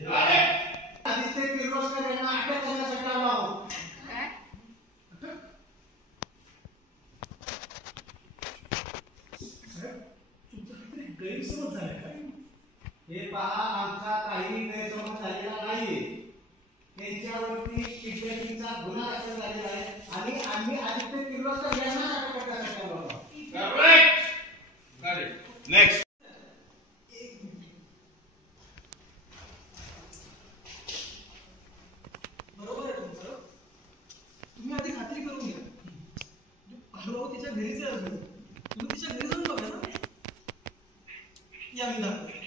आदित्य किर्लोस्कर यांना अटक करण्यासाठी आलो आहोत. गैरसमज झाला का? हे पहा, आमचा काही गैरसमज झालेला नाहीये. त्यांच्यावरती किडनॅपिंगचा गुन्हा दाखल झालेला आहे आणि आम्ही आदित्य किर्लोस्कर यांना अटक करण्यासाठी आलो आहोत. करेक्ट. नेक्स्ट. बरोबर आहे तुमचं. तुम्ही आधी खात्री करून घ्या. पालू तिच्या घरीच आहे अजून. तुम्ही तिच्या घरी जाऊन बघा ना. या मी दाखवतो.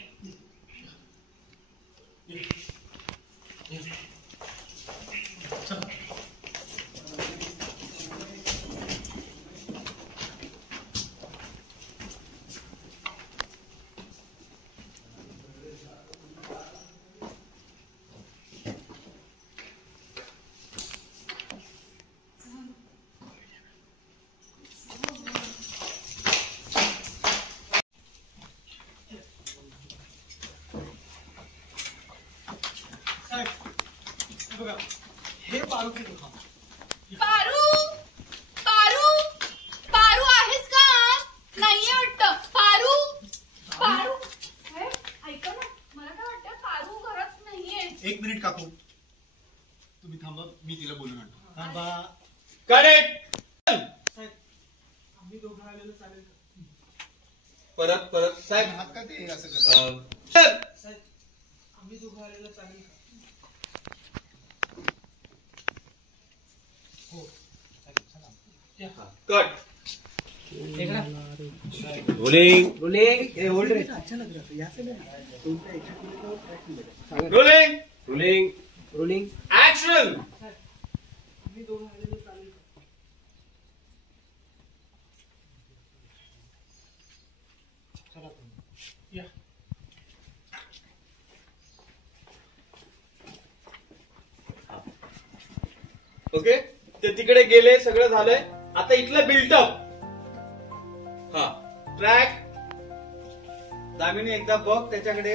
बघा, हे पारूचे दुकान. पारू पारू पारू आहेस का? नाहीये वाटतं. पारू पारू ऐका ना, मला काय वाटतं पारू घरात नाहीये. एक मिनिट काकू, तुम्ही थांबा, मी तिला बोलून आणतो. थांबा. करेक्ट. साहेब, आम्ही दोघं आलेलं चालेल का? परत साहेब. हात का ते असं करतात? साहेब, आम्ही दोघं आलेलं चालेल का? हो. Cut. Rolling rolling. Rolling rolling. Action. आम्ही दोघं आलेलं चालेल का? चला तुम्ही या. ओके, ते तिकडे गेले, सगळं झालंय. आता इथलं बिल्टअप. हा, ट्रॅक. दामिनी एकदा बघ त्याच्याकडे.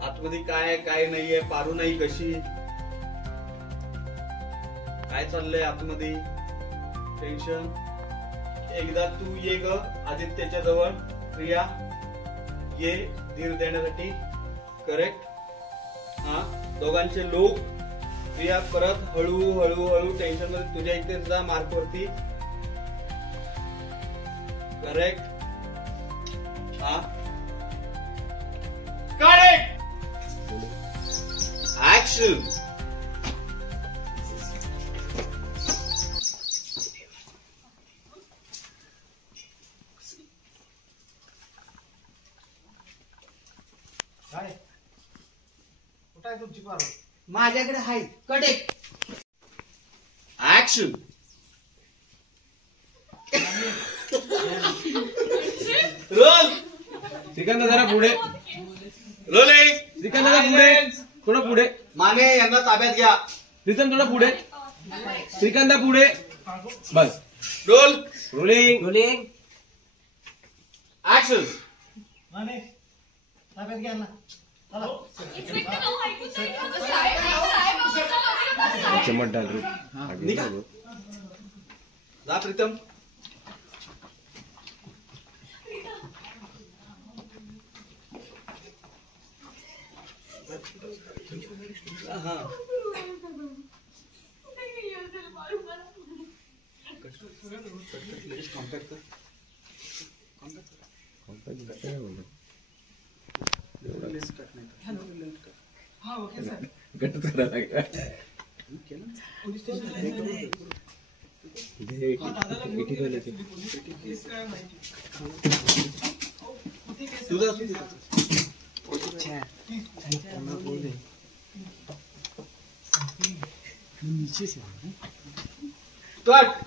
आतमध्ये काय आहे, काय नाहीये, पारू नाही कशी, काय चाललंय आतमध्ये, टेन्शन. एकदा तू ये ग आदित्यच्या जवळ. प्रिया ये धीर देण्यासाठी. करेक्ट. हा, दोघांचे लोक. प्रिया परत हळू टेन्शन मध्ये तुझ्या इथे जा, मार्क वरती. करेक्ट. हा, करेक्ट. ऍक्शन. काय कुठं आहे तुमची पारू? माझ्याकडे आहे. कडेक्ट. ऍक्शन. रोल. श्रीकांत जरा पुढे. रोलिंग. श्रीकांत जरा पुढे. थोडं पुढे. माने यांना ताब्यात घ्या. प्रीतम थोडं पुढे. श्रीकांत पुढे. बस. रोल. रोलिंग. रोलिंग. ऍक्शन. माने ताब्यात घ्या ना. चला. इन्स्पेक्टर भाऊ ऐकून नाही का? साहेब चमट डाल रे. निघा. जा प्रीतम. हा, कॉन्टॅक्ट कर. हा, ओके साहेब. गटच करायला लागला. पोलीस स्टेशनला हा, दादाला घेऊन गेले ऍक्च्युली पोलीस. केस काय माहिती. कुठे केस आहे? तुझा नीचे से कट.